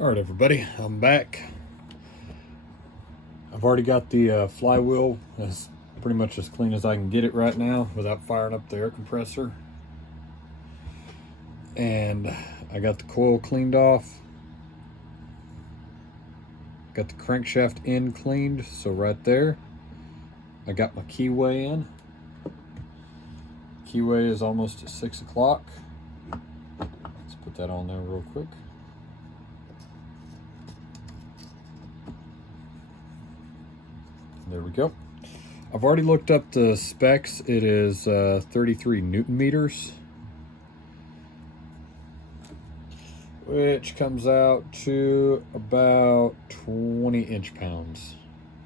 All right, everybody, I'm back. I've already got the flywheel as pretty much as clean as I can get it right now without firing up the air compressor. And I got the coil cleaned off. Got the crankshaft end cleaned, so right there. I got my keyway in. Keyway is almost at 6 o'clock. Let's put that on there real quick. There we go. I've already looked up the specs. It is 33 Newton meters, which comes out to about 20 inch-pounds.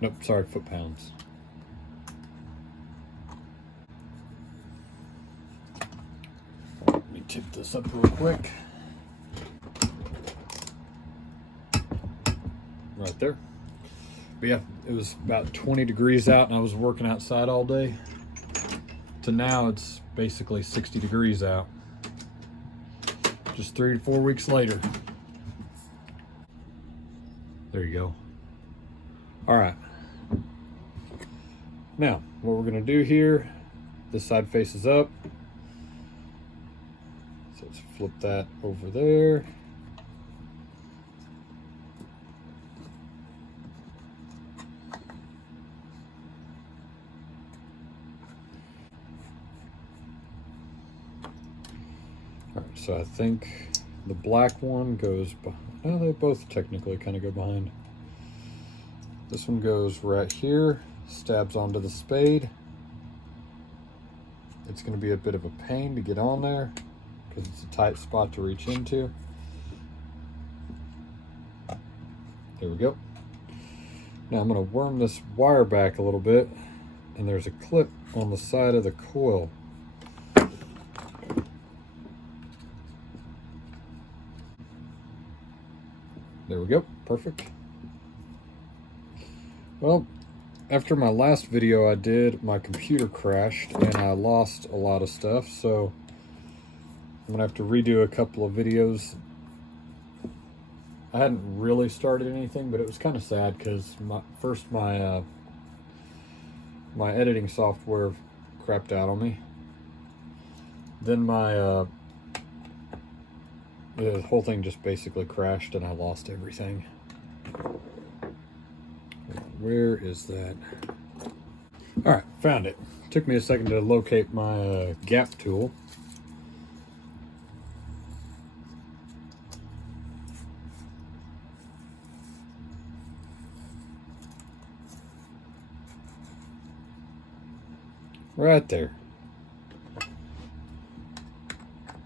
Nope, sorry, foot-pounds. Let me tip this up real quick. Right there. But yeah, it was about 20 degrees out and I was working outside all day. To now it's basically 60 degrees out. Just 3 to 4 weeks later. There you go. All right. Now, what we're gonna do here, this side faces up. So let's flip that over there. All right, so I think the black one goes behind. No, they both technically kind of go behind. This one goes right here, stabs onto the spade. It's going to be a bit of a pain to get on there because it's a tight spot to reach into. There we go. Now I'm going to worm this wire back a little bit, and there's a clip on the side of the coil. There we go, perfect. Well, after my last video I did, my computer crashed and I lost a lot of stuff, so I'm gonna have to redo a couple of videos. I hadn't really started anything, but it was kind of sad because my editing software crapped out on me. Then the whole thing just basically crashed and I lost everything. Where is that? All right, found it. Took me a second to locate my gap tool. Right there.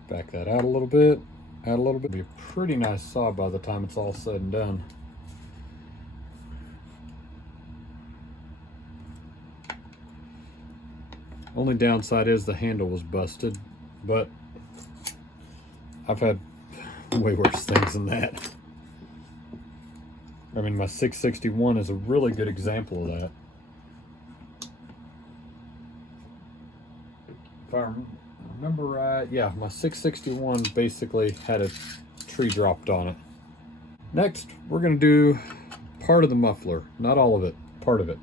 Back that out a little bit. Add a little bit. Be a pretty nice saw by the time it's all said and done. Only downside is the handle was busted, but I've had way worse things than that. I mean, my 661 is a really good example of that. If I remember right, yeah, my 661 basically had a tree dropped on it. Next, we're going to do part of the muffler. Not all of it, part of it.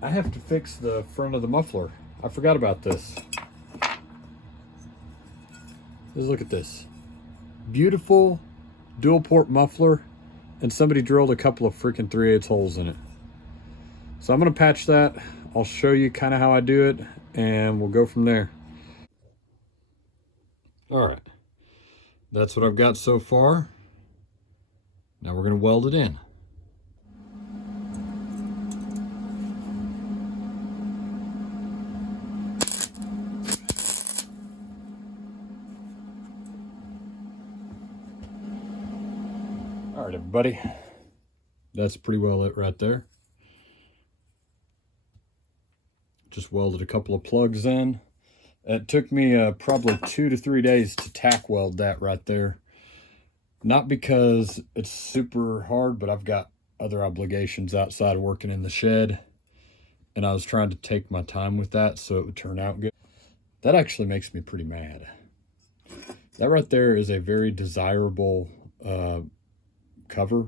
I have to fix the front of the muffler. I forgot about this. Just look at this. Beautiful dual port muffler, and somebody drilled a couple of freaking 3/8 holes in it. So I'm gonna patch that. I'll show you kind of how I do it, and we'll go from there. All right, that's what I've got so far. Now we're gonna weld it in. All right, everybody, that's pretty well it right there. Just welded a couple of plugs in. It took me probably 2 to 3 days to tack weld that right there. Not because it's super hard, but I've got other obligations outside of working in the shed, and I was trying to take my time with that so it would turn out good. That actually makes me pretty mad. That right there is a very desirable cover,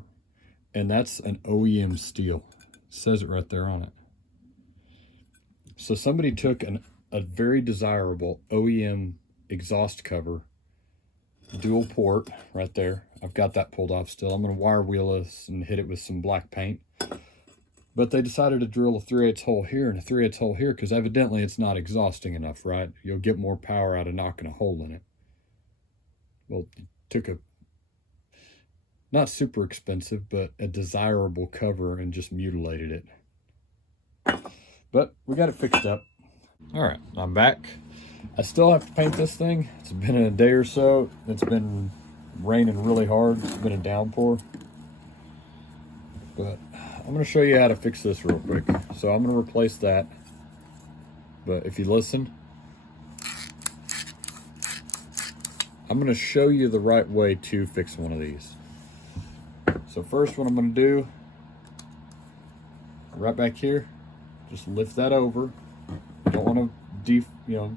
and that's an OEM steel. It says it right there on it. So somebody took a very desirable OEM exhaust cover, dual port right there. I've got that pulled off still. I'm going to wire wheel this and hit it with some black paint. But they decided to drill a 3/8 hole here and a 3/8 hole here because evidently it's not exhausting enough, right? You'll get more power out of knocking a hole in it. Well, it took a not super expensive, but a desirable cover and just mutilated it. But we got it fixed up. All right, I'm back. I still have to paint this thing. It's been a day or so. It's been raining really hard. It's been a downpour. But I'm going to show you how to fix this real quick. So I'm going to replace that. But if you listen, I'm going to show you the right way to fix one of these. So first, what I'm going to do, right back here, just lift that over. You don't want to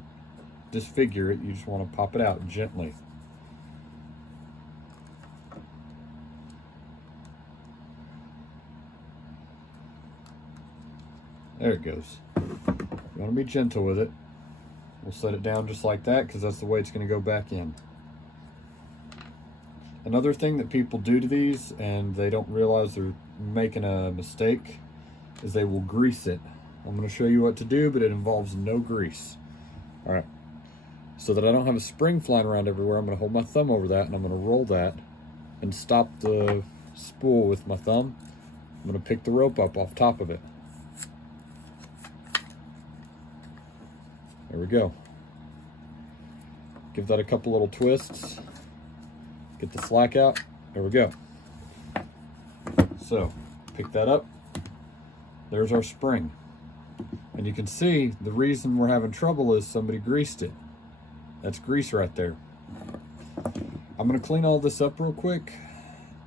disfigure it. You just want to pop it out gently. There it goes. You want to be gentle with it. We'll set it down just like that because that's the way it's going to go back in. Another thing that people do to these and they don't realize they're making a mistake is they will grease it. I'm going to show you what to do, but it involves no grease. All right. So that I don't have a spring flying around everywhere, I'm going to hold my thumb over that and I'm going to roll that and stop the spool with my thumb. I'm going to pick the rope up off top of it. There we go. Give that a couple little twists. Get the slack out. There we go. So, pick that up. There's our spring. And you can see the reason we're having trouble is somebody greased it. That's grease right there. I'm going to clean all this up real quick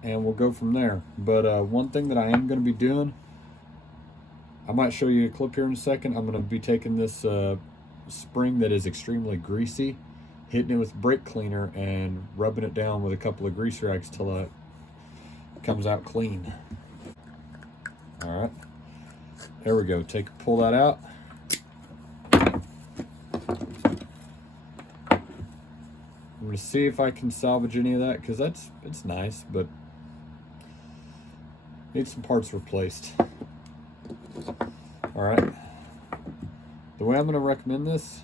and we'll go from there. But one thing that I am going to be doing, I might show you a clip here in a second. I'm going to be taking this spring that is extremely greasy, hitting it with brake cleaner and rubbing it down with a couple of grease rags till it comes out clean. All right, there we go. Pull that out. I'm gonna see if I can salvage any of that because it's nice, but needs some parts replaced. All right. The way I'm going to recommend this,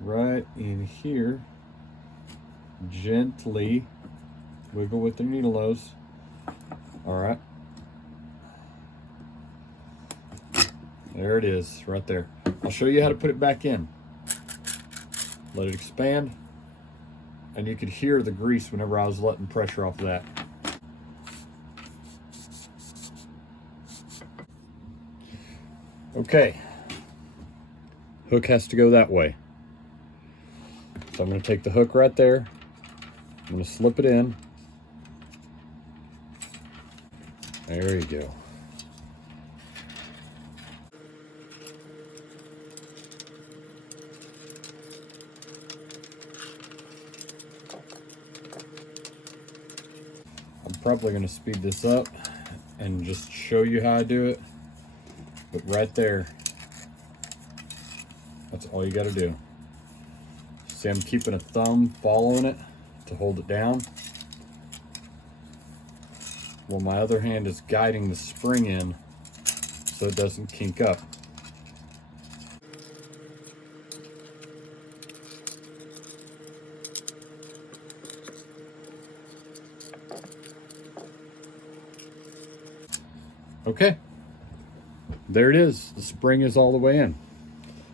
right in here, gently wiggle with your needle nose. All right. There it is, right there. I'll show you how to put it back in. Let it expand, and you could hear the grease whenever I was letting pressure off of that. Okay, hook has to go that way. So I'm going to take the hook right there. I'm going to slip it in. There you go. I'm probably going to speed this up and just show you how I do it. But right there, that's all you got to do. See, I'm keeping a thumb following it to hold it down, while my other hand is guiding the spring in so it doesn't kink up. Okay. There it is. The spring is all the way in.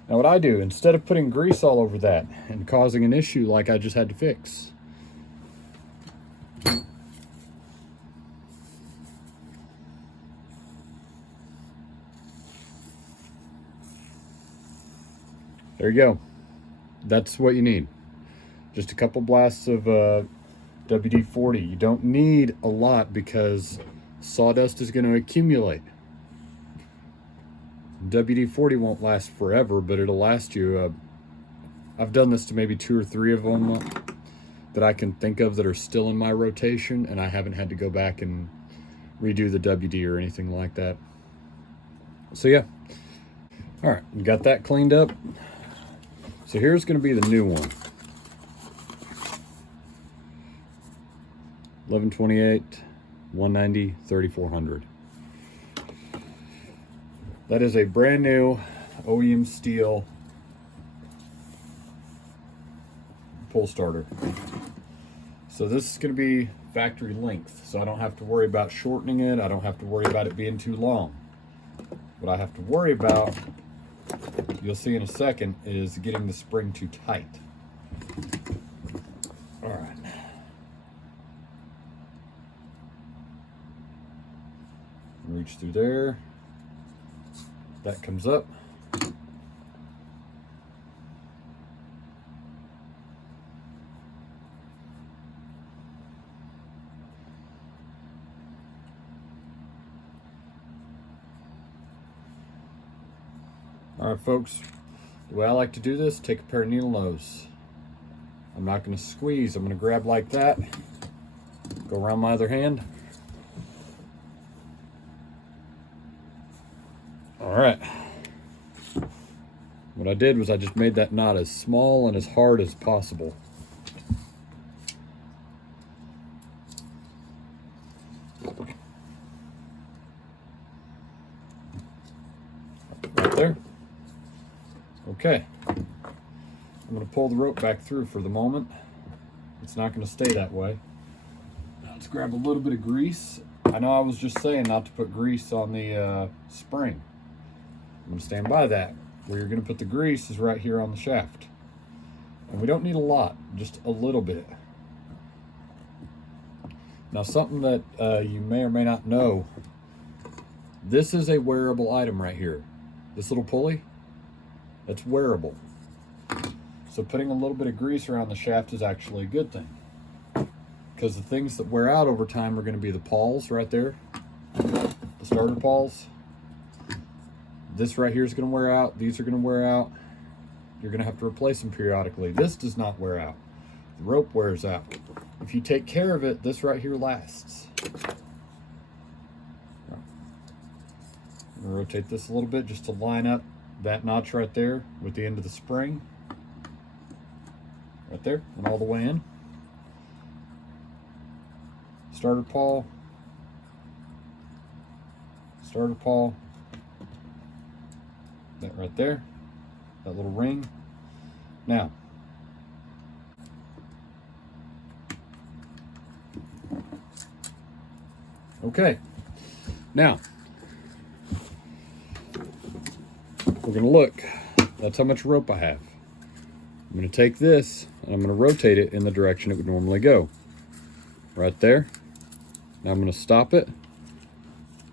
Now what I do, instead of putting grease all over that and causing an issue like I just had to fix, there you go. That's what you need. Just a couple blasts of WD-40. You don't need a lot because sawdust is going to accumulate. WD-40 won't last forever, but it'll last you. I've done this to maybe 2 or 3 of them that I can think of that are still in my rotation, and I haven't had to go back and redo the WD or anything like that. So yeah. All right, got that cleaned up. So here's going to be the new one. 1128, 190, 3400. That is a brand new OEM steel pull starter. So this is going to be factory length, so I don't have to worry about shortening it. I don't have to worry about it being too long. What I have to worry about, you'll see in a second, is getting the spring too tight. All right. Reach through there. That comes up. All right, folks, the way I like to do this, take a pair of needle nose. I'm not going to squeeze. I'm going to grab like that, go around my other hand. All right. What I did was I just made that knot as small and as hard as possible. Right there. Okay. I'm going to pull the rope back through for the moment. It's not going to stay that way. Now let's grab a little bit of grease. I know I was just saying not to put grease on the spring. I'm going to stand by that. Where you're going to put the grease is right here on the shaft. And we don't need a lot, just a little bit. Now something that you may or may not know, this is a wearable item right here. This little pulley, that's wearable. So putting a little bit of grease around the shaft is actually a good thing. Because the things that wear out over time are going to be the pawls right there, the starter pawls. This right here is going to wear out. These are going to wear out. You're going to have to replace them periodically. This does not wear out. The rope wears out. If you take care of it, this right here lasts. I'm going to rotate this a little bit just to line up that notch right there with the end of the spring. Right there and all the way in. Starter pawl. Starter pawl. That right there, that little ring. Now, okay, now we're gonna look. That's how much rope I have. I'm gonna take this and I'm gonna rotate it in the direction it would normally go. Right there. Now I'm gonna stop it.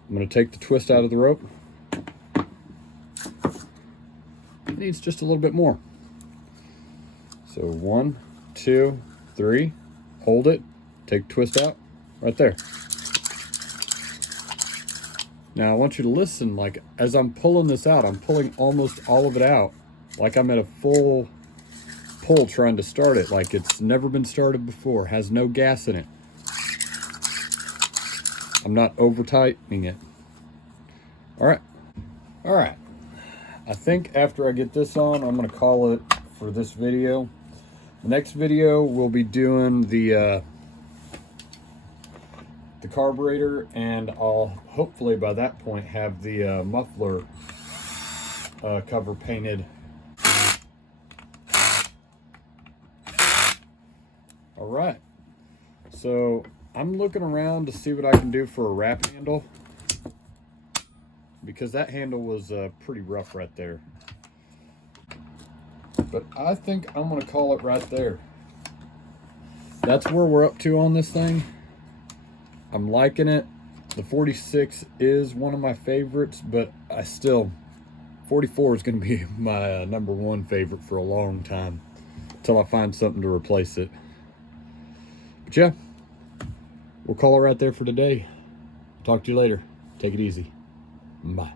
I'm gonna take the twist out of the rope. Needs just a little bit more. So 1, 2, 3, hold it, take the twist out, right there. Now I want you to listen, like as I'm pulling this out, I'm pulling almost all of it out, like I'm at a full pull trying to start it, like it's never been started before, has no gas in it. I'm not over tightening it. All right. I think after I get this on, I'm going to call it for this video. The next video, we'll be doing the carburetor, and I'll hopefully by that point have the muffler cover painted. All right. So I'm looking around to see what I can do for a wrap handle, because that handle was pretty rough right there. But I think I'm gonna call it right there. That's where we're up to on this thing. I'm liking it. The 46 is one of my favorites, but 44 is gonna be my number 1 favorite for a long time, until I find something to replace it. But yeah, we'll call it right there for today. Talk to you later. Take it easy. Bye.